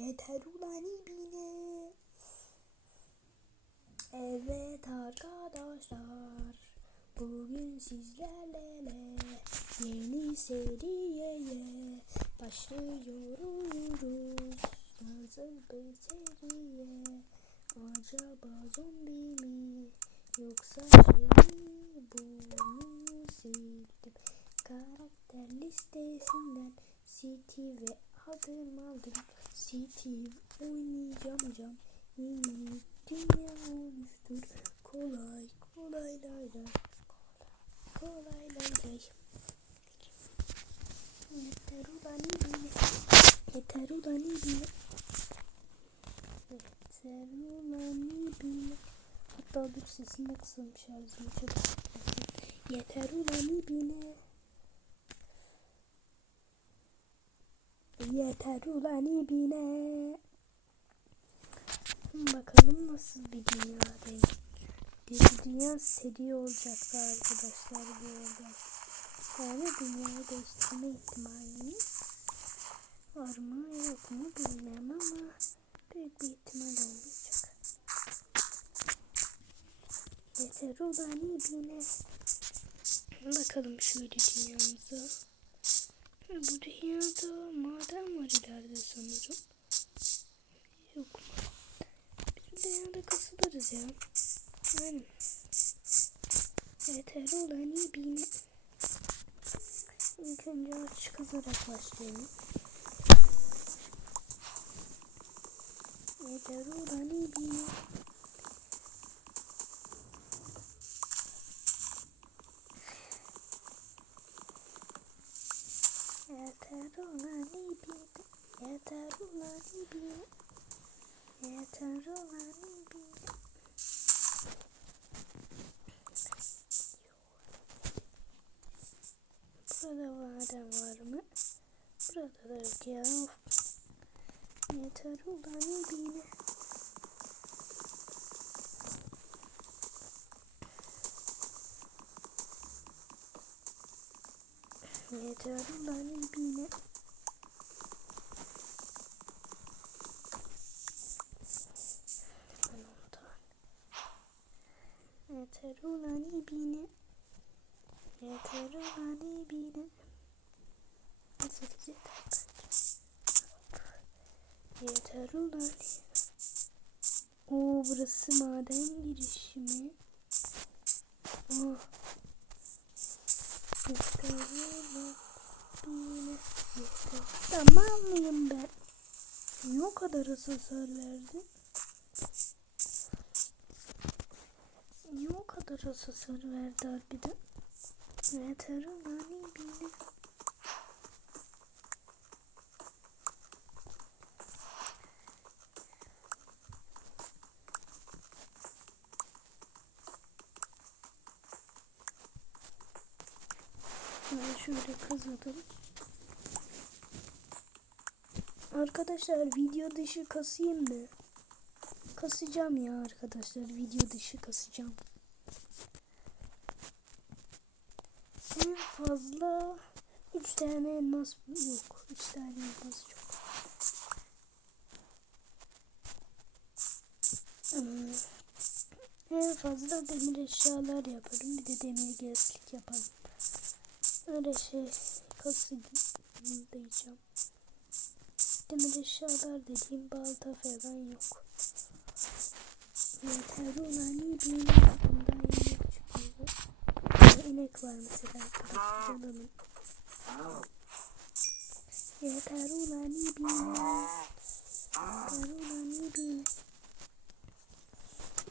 Yeter ulan ibine. Evet arkadaşlar. Bugün sizlerle yeni seriyeye başlıyoruz. Nasıl bir seriye? Acaba zombi mi? Yoksa şey mi? Bunu sildim. Karakter listesinden Steve aldım aldım. Steve oynayacağım hocam. Yeni dünya oluştur. Kolay kolay lay lay. Kolay lay lay. Yeter ulan ibine. Yeter ulan ibine. Yeter ulan ibine. Hatta dur sesini kısılmış şarjımı çok. Yeter ulan ibine. Yeter ulan ibine. Bakalım nasıl bir dünyadayım. Bir dünya seri olacaktı arkadaşlar bu arada. Yani dünyayı değiştirme ihtimalimiz var mı yok mu bilmem ama büyük bir ihtimal olmayacak. Yeter ulan ibine. Bakalım şöyle dünyamıza. Bu dünyada maden var ileride sanırım. Yok mu? Bir dünyada kasılırız ya. Aynen. Yeter ulan ibine. İlk önce aç kazarak başlayalım. Yeter ulan ibine. Yeter ulan ibine. Yeter ulan ibine. Yeter ulan ibine. Burada maden var mı? Burada da yok ya. Yeter ulan ibine. Yeter ulan ibine. Ben ondan. Yeter ulan ibine. Yeter ulan ibine. Nasıl yeter Yeter ulan. Oo burası maden girişi mi? Oh. Yeter ulan ibine. Yeter. Tamam mıyım ben? Niye o kadar az hasar verdi? Niye o kadar hasar verdi harbiden? Yeter ulan ibine. Ben şöyle kazıdım. Arkadaşlar video dışı kasayım mı? Kasacağım ya arkadaşlar. Video dışı kasacağım. En fazla 3 tane elmas yok. 3 tane elmas çok. Hmm. En fazla demir eşyalar yaparım. Bir de demir gezlik yaparım. Öyle şey kasayacağım. Demir eşyalar dediğim balta falan yok. Yeter ulan iyi bir inek çıkıyor. Burada inek var mesela arkadaşlar alalım. Yeter ulan iyi bir Yeter ulan iyi bir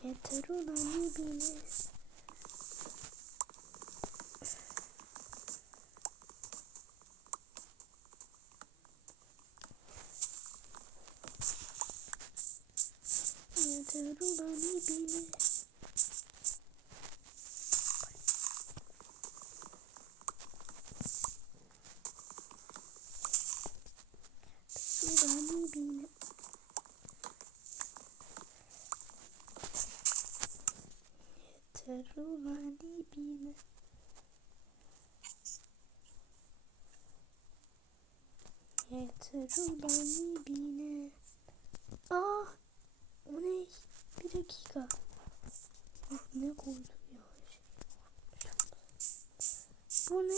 Yeter ulan iyi bir Sarıl beni bine. Aa, o ne? Bir dakika. Ne koydum ya? Bu ne?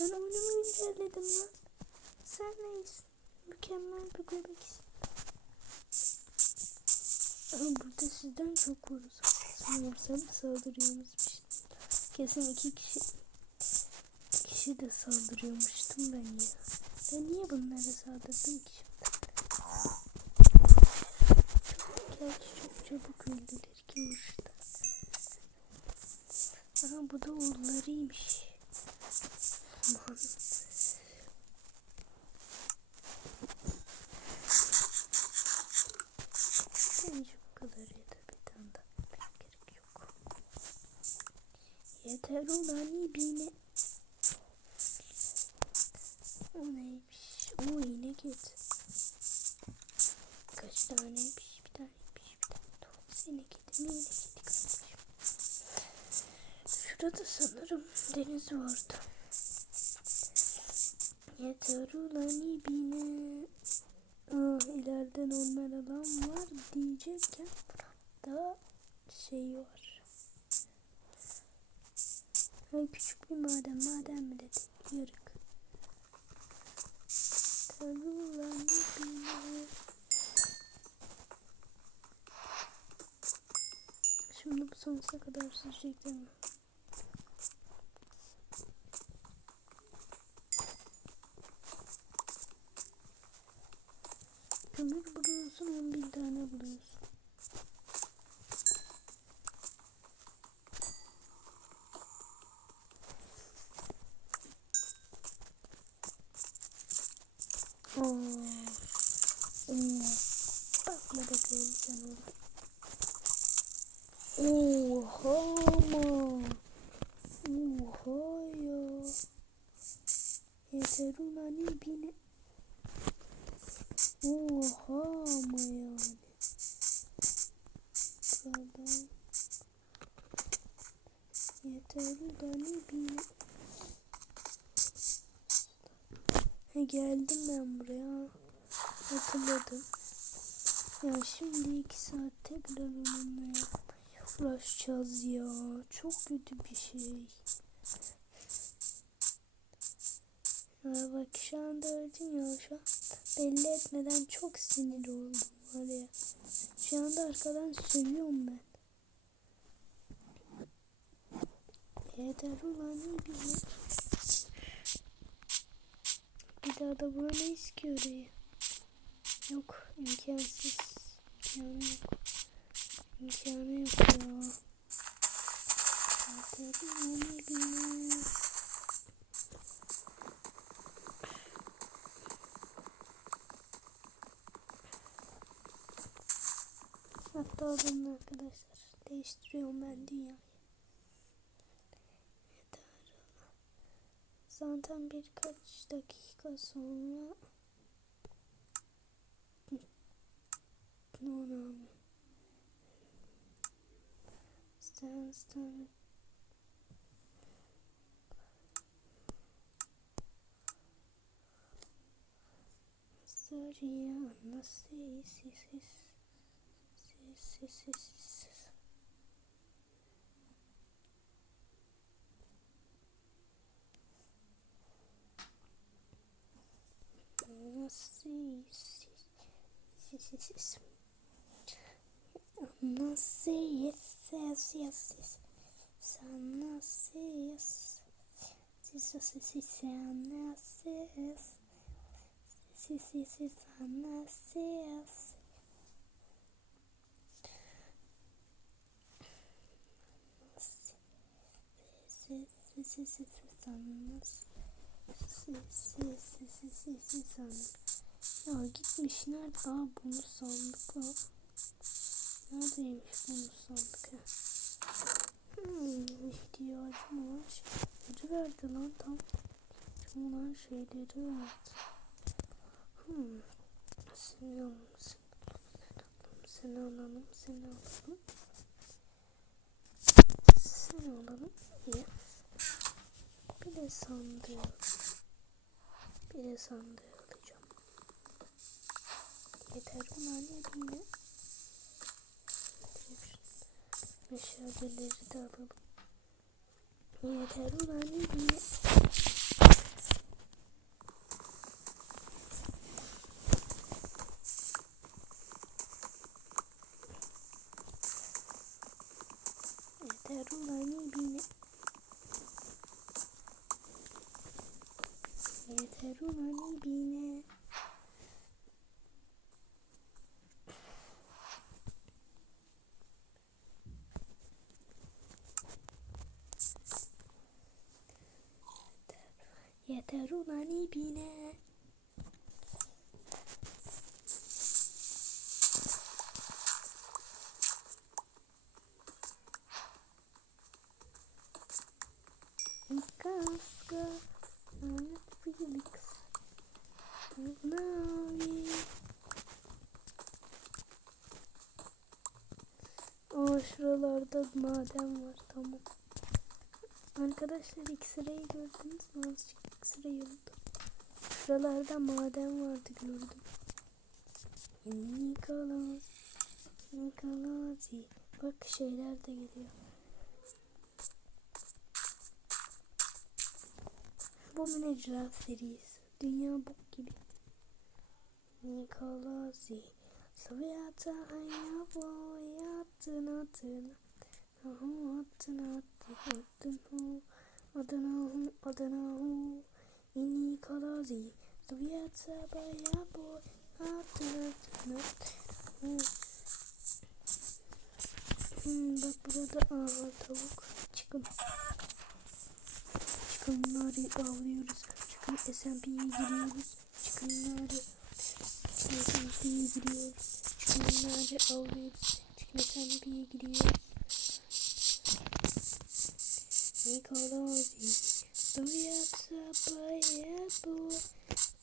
Ben oyunumu güncelledim lan. Sen neysin? Mükemmel bir bebeksin. Ama burada sizden çok koruz. Sanırsam saldırıyoruz. Kesin iki kişi kişi de saldırıyormuştum ben ya. Ben niye bunlara saldırdım ki şimdi? Gerçi çok çabuk öldüler ki vuruşta. Aha bu da oğullarıymış. Aman. Bence bu kadar yeter. Bir tane daha gerek yok. Yeter ulan ibine. O neymiş? O yine git. Kaç taneymiş? Bir taneymiş. Bir tane o. Seni mi? Yine gidi kardeşim. Şurada sanırım deniz vardı. Yeter ulan ibine. Aa, ileride normal alan var diyecekken burada şey var. Ha, küçük bir maden, maden mi dedik? Yarık. Şimdi bu sonsuza kadar sürecek? Kömür buluyorsun 11 tane buluyorsun. Belli etmeden çok sinir oldum var ya. Şu anda arkadan sövüyorum ben. Yeter ulan bir şey. Bir daha da vuramayız ki oraya. Yok imkansız. İmkanı yok. İmkanı yok ya. Yeter ulan iyi bir Hatta bunun arkadaşlar değiştiriyorum ben dünyayı. Yeter. Zaten birkaç dakika sonra ne oluyor? Sen sen Sorry, I'm not Sis, sis, sis. Sis, sis, sis, sis. Sana sis, yes, yes, yes. Sana sis. Sis, sis, sis, sana sis. Sis, sis, sis, sana sis. Ya gitmiş nerede? Aa bunu sandık var. Neredeymiş bunu sandık ha? Hmm, ihtiyacım var. Şeyleri verdi lan tam. Olan şeyleri verdi. Hmm. Seni alalım, seni alalım, seni alalım. Seni alalım. İyi. Bir de sandığı. Bir de sandığı alacağım. Yeter ona ne bile. Meşaleleri de alalım. Yeter ona ne bile. Yeter ona ne ulan ibine. Yeter ulan ibine. Kaska, Felix, Navi. Aa şuralarda maden var tamam. Arkadaşlar X-ray gördünüz mü? Azıcık X-ray. Şuralarda maden vardı gördüm. Nikola, Nikolazi. Bak şeyler de geliyor. Bu Minecraft serisi. Dünya bok gibi. Nikolazi. Saviyata hayabo yatın atın. Ahu atın atın atın hu. Adana hu adana hu. Nikolazi. Saviyata hayabo atın atın atın hu. Hmm, bak burada aha tavuk. Çıkın. Çıkınları avlıyoruz. Çıkın SMP'ye giriyoruz. Çıkınları SMP'ye giriyoruz. Çıkınları avlıyoruz. Çıkın SMP'ye giriyoruz. Nikolazi. Duyatsa baya bu.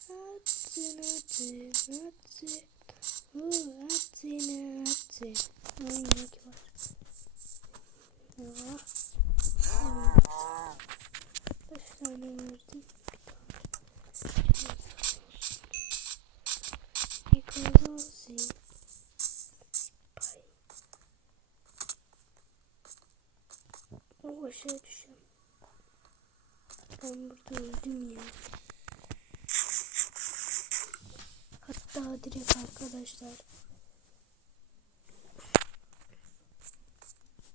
Atın atın atın. Hu atın atın. Oynak var. Ah. Evet. Kaç tane verdim? Bir tane. Nikolazi. Spy. Ben burada öldüm ya. Hatta direkt arkadaşlar.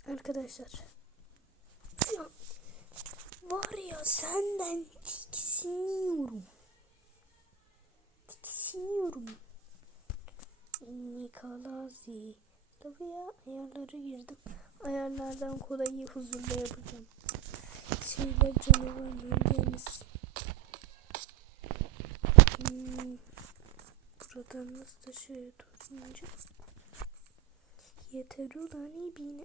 Arkadaşlar. Var ya senden tiksiniyorum. Tiksiniyorum. Nikolazi. Tabii ya ayarlara girdim. Ayarlardan kolayı huzurla yapacağım. Şeyler canavarlar deniz. Hmm. Buradan nasıl şöyle durunca. Yeter ulan ibine.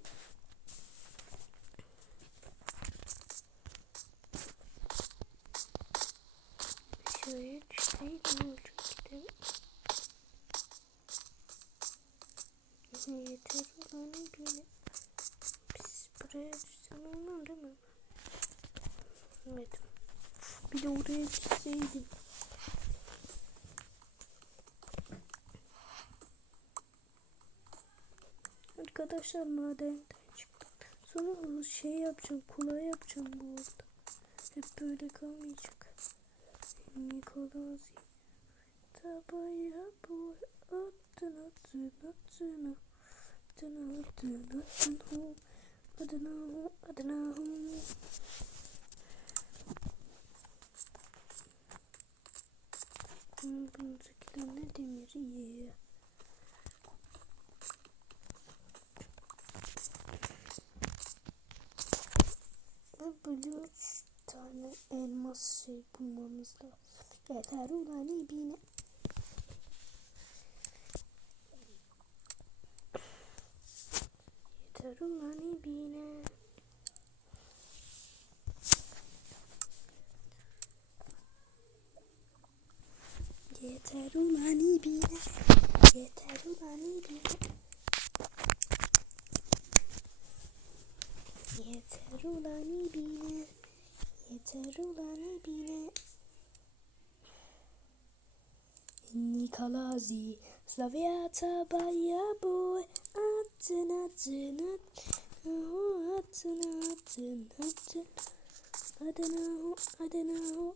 Şöyle düşseydi ne olacak? Yeter ulan ibine. Biz buraya düşsen olmam değil mi? Evet. Bir de oraya düşseydim. Arkadaşlar madenden çıktım. Sonra şey yapacağım, kulağı yapacağım bu arada. Hep böyle kalmayacak. Nikolazi. Tabaya bu atın atın atın atın atın atın hu. Adına hu adına hu. Hmm, Bundakiler ne demir iyi. Ve böyle üç tane elmas şey bulmamız lazım. Yeter ulan ibine. Yeter ulan ibine. Yeter ulan ibine. Yeter ulan ibine. Yeter ulan ibine. Yeter ulan ibine. Nikolazi. Slaviata baya boy. Atın atın atın. Atın atın atın. Adana hu adana hu.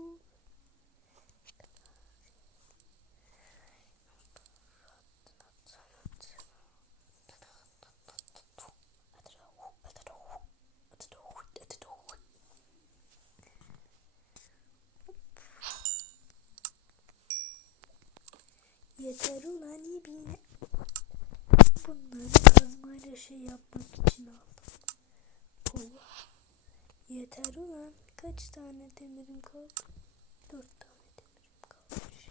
Yeter ulan ibine. Bunları kazmayla şey yapmak için aldım. Kova. Yeter ulan. Kaç tane demirim kaldı? Dört tane demirim kalmış.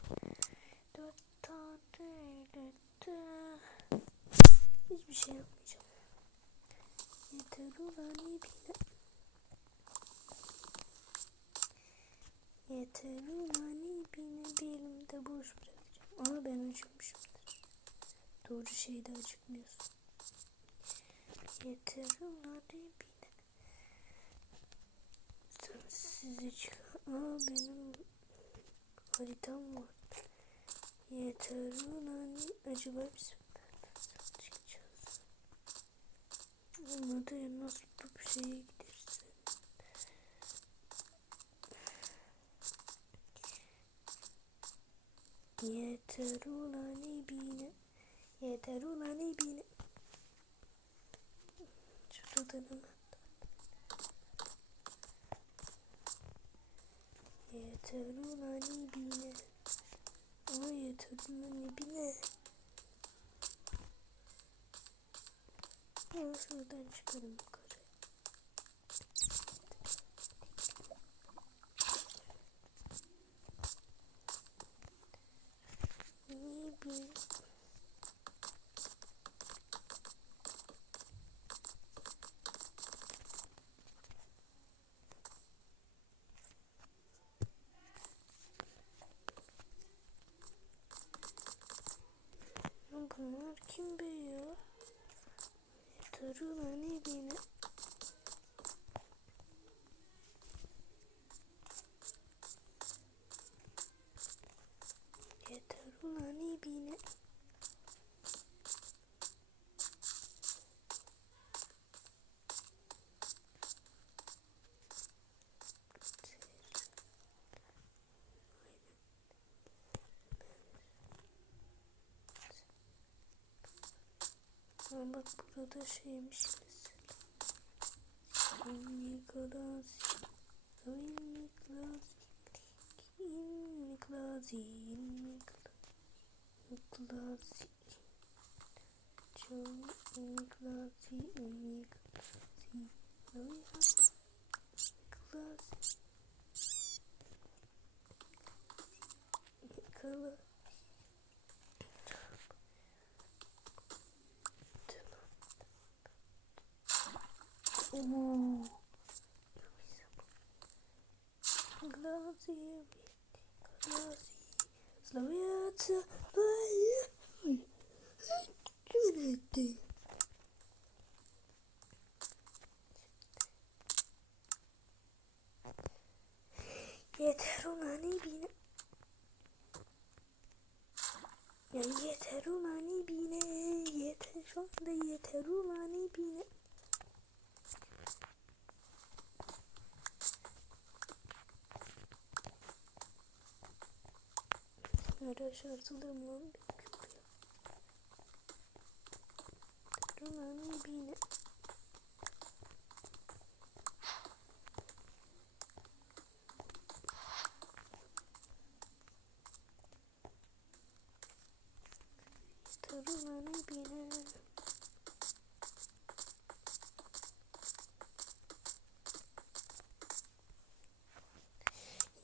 Dört tane. Dört tane. Hiçbir şey yapmayacağım. Yeter ulan ibine. Yeter ulan ibine. Bir elimde boş bırakacağım. Ama ben acıkmışımdır. Doğru şeyde acıkmıyorsun. Yeter ulan ibine. Sen size çık. Aa benim haritam var. Yeter ulan acaba biz çıkacağız? Olmadı nasıl bir şeye gidersin? Yeter ulan ibine. Yeter ulan ibine. Şuradan hemen. Yeter ulan ibine. Ama yeter ulan ibine. Ya şuradan çıkarım yukarı. İbine. Ya Bunlar kim be ya? Yeter ulan ibine. Yeter ulan ibine. Ama bak burada şeymiş mesela. Niklazi. Niklazi. Niklazi. Niklazi. Çok Niklazi. Niklazi. Ooh. Glazy, glazy, slowiaca, Cüreti. Yeter ulan ibine. Ya yeter ulan ibine. Yeter şu anda yeter ulan ibine. Nereye şartılır mı lan? İbine. Dur lan ibine.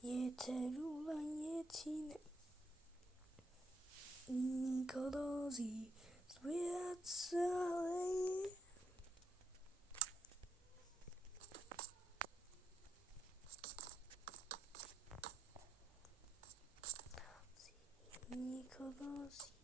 Yeter ulan yetine. Nikolazi Swiatzale. Nikolazi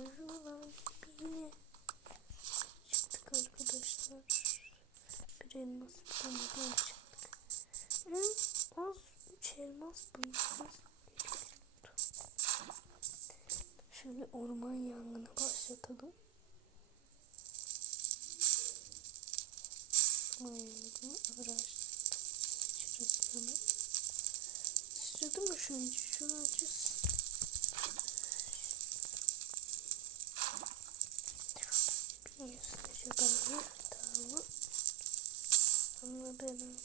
ulan yine çıktık arkadaşlar. Bir elmas bulamadan çıktık. Hı? Az üç elmas bulmuşuz. Şöyle orman yangını başlatalım. Yangını araştırdım. Sıçrasını. Sıçradı mı şu an? Şu an Bir yüzleşe bağlı. Tamam. Ama benim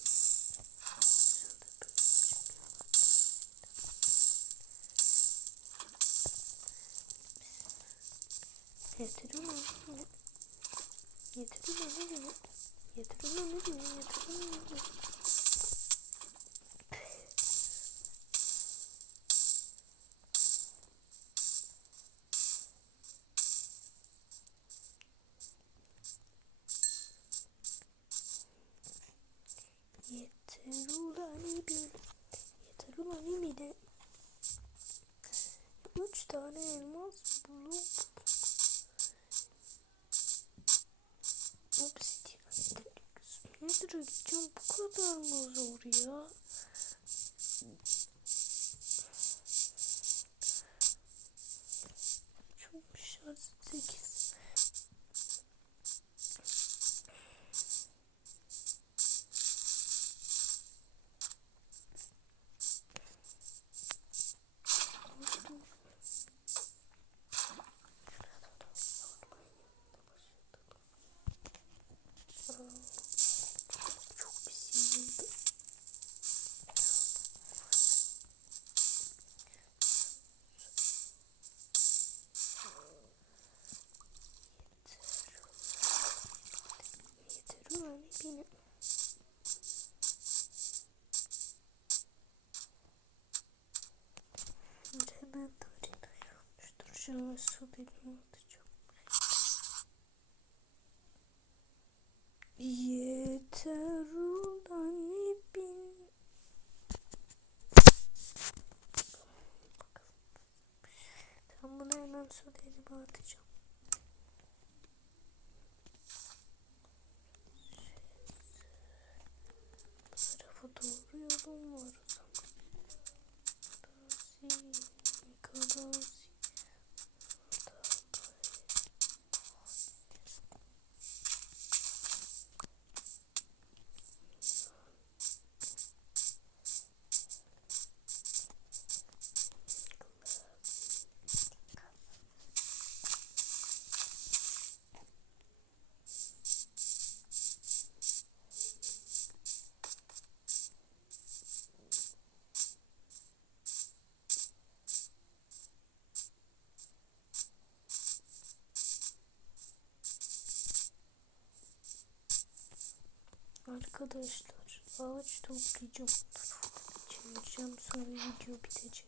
kadar mı zor ya? Можемо собі відмовитися. Arkadaşlar ağaç toplayacağım. Çevireceğim sonra video bitecek.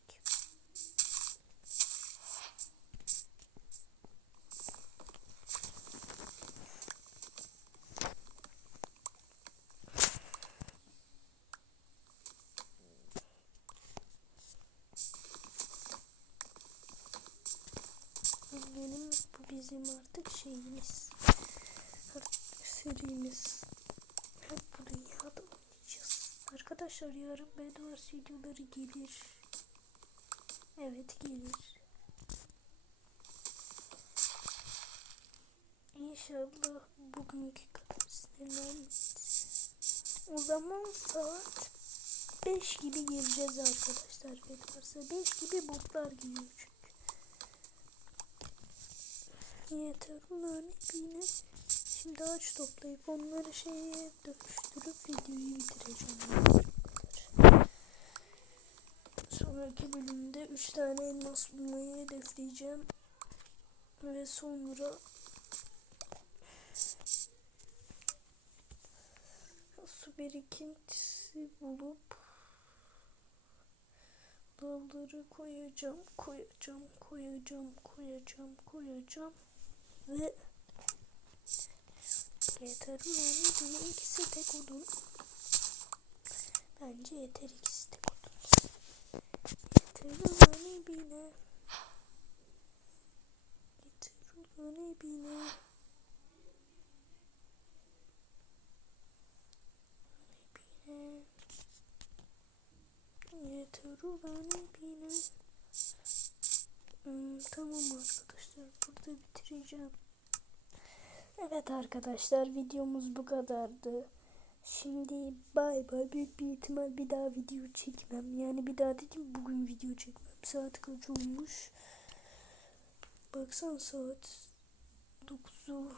Benim bu bizim artık şeyimiz. Artık serimiz. Hep bu dünyada oynayacağız. Arkadaşlar yarın Bedwars videoları gelir. Evet gelir. İnşallah bugünkü kadar sinirlenmeyiz. O zaman saat 5 gibi gireceğiz arkadaşlar Bedwars'a. 5 gibi botlar giriyor çünkü. Yeter ulan yine. Şimdi ağaç toplayıp onları şeye dönüştürüp videoyu bitireceğim. Sonraki bölümde 3 tane elmas bulmayı hedefleyeceğim. Ve sonra su birikintisi bulup dalları koyacağım, koyacağım, koyacağım, koyacağım, koyacağım ve yeter ulan diye ikisi tek odun. Bence yeter ikisi tek odun. Ulan bile. bine. Yeter o beni bine. Hmm, tamam arkadaşlar burada bitireceğim. Evet arkadaşlar videomuz bu kadardı. Şimdi bay bay büyük bir ihtimal bir daha video çekmem. Yani bir daha dedim bugün video çekmem. Saat kaç olmuş? Baksan saat 9'u